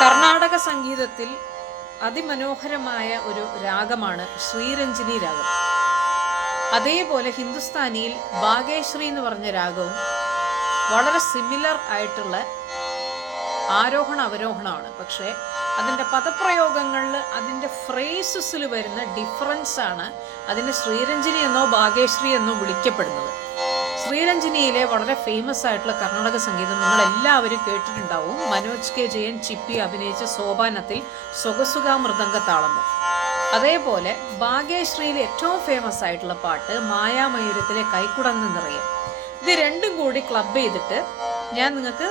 കർണാടക സംഗീതത്തിൽ അതിമനോഹരമായ ഒരു രാഗമാണ് ശ്രീരഞ്ജിനി രാഗം. അതേപോലെ ഹിന്ദുസ്ഥാനിയിൽ ബാഗേശ്രീ എന്ന് പറഞ്ഞ രാഗവും വളരെ സിമിലർ ആയിട്ടുള്ള ആരോഹണ അവരോഹണമാണ്. പക്ഷേ അതിൻ്റെ പദപ്രയോഗങ്ങളിൽ അതിൻ്റെ ഫ്രേസസിൽ വരുന്ന ഡിഫറൻസ് ആണ് അതിന് ശ്രീരഞ്ജിനി എന്നോ ബാഗേശ്രീ എന്നോ വിളിക്കപ്പെടുന്നത്. ശ്രീരഞ്ജിനിയിലെ വളരെ ഫേമസ് ആയിട്ടുള്ള കർണാടക സംഗീതം നിങ്ങളെല്ലാവരും കേട്ടിട്ടുണ്ടാവും. മനോജ് കെ ജയൻ ചിപ്പി അഭിനയിച്ച സോപാനത്തിൽ സൊഗസുഗ മൃദംഗ താളമോ. അതേപോലെ ബാഗേശ്രീയിലെ ഏറ്റവും ഫേമസ് ആയിട്ടുള്ള പാട്ട് മായാമയൂരത്തിലെ കൈക്കുടന്ന് നിറയെ. ഇത് രണ്ടും കൂടി ക്ലബ് ചെയ്തിട്ട് ഞാൻ നിങ്ങൾക്ക്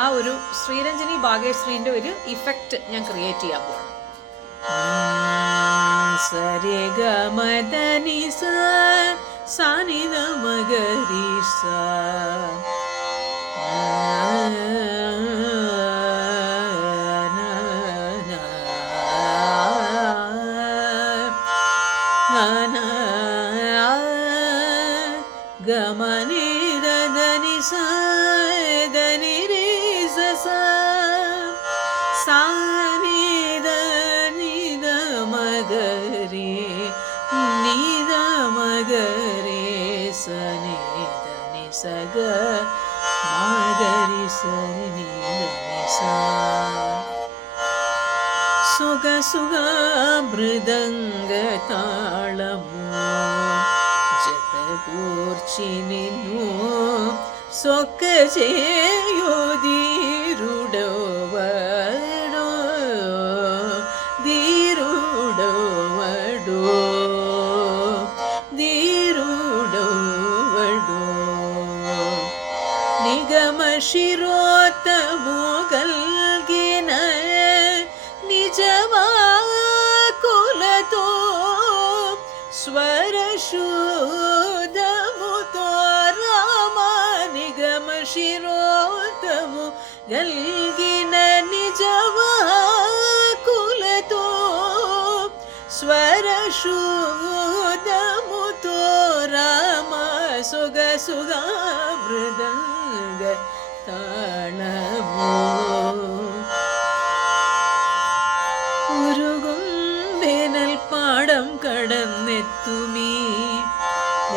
ആ ഒരു ശ്രീരഞ്ജിനി ബാഗേശ്രീൻ്റെ ഒരു ഇഫക്റ്റ് ഞാൻ ക്രിയേറ്റ് ചെയ്യാൻ പോകുന്നു. സരി ഗ മ ധ നി സ സാ നി ധ മ ഗ രി സ ഗ മ നി ധ ധ നി സ ധ നി രി സ സ സാ നി ധ നി ധ മ ഗ രി നി ധ മ ഗ രി സ നി ധ നി സ ഗ മ ഗ രി സ നി ധ നി സ സുഗ സുഗ മൃദംഗ താളമോ ജതകൂർച്ചി നിന്നു സൊക്ക ചേയോതിരുടവടോ ധീരുടവടോ ധീരുടവടോ നിഗമ ಶಿರೋತ್ತಮುಗಲ್ಗಿನ ನಿಜವಾ ಕುಲತೋ ಸ್ವರ ಶುದ್ಧಮುತೋ ರಾಮ ನಿಗಮ ಶಿರೋತ್ತಮುಗಲ್ಗಿನ ನಿಜವಾ ಕುಲತೋ ಸ್ವರ ಶುದ್ಧಮುತೋ ರಾಮ ಸುಗ ಸುಗ ಮೃದಂಗ താളമോ ഉരുകും വേനൽ പാടം കടന്നെത്തുമീ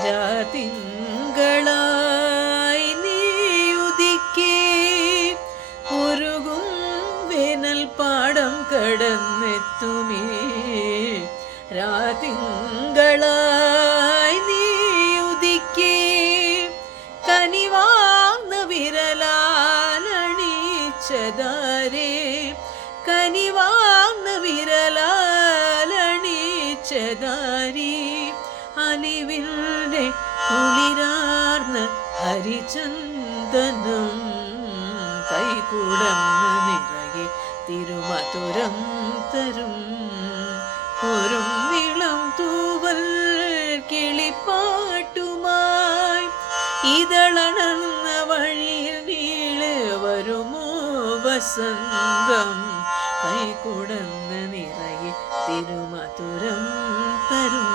രാതിങ്കളായി നീയുദിക്കേ ഉരുകും വേനൽ പാടം കടന്നെത്തുമീ രാതിങ്കളായി നീയുദിക്കേ കനിവാർന്ന വിരലാലണിച്ചതാരേ കനിവാർന്ന വിരലാലണിച്ചതാരി അലിവിൻ്റെ കുളിരാർന്ന ഹരിചന്ദനം കൈകുടന്ന് നിറയെ തിരുമധുരം തരും ഒരു നീളം തൂവൽ കിളിപ്പാട്ടുമായി ഇതളണർന്ന വഴിയിൽ നീള് വരുമോ വസന്തം കൈകുടന്ന് നിറയെ തിരുമധുരം തരും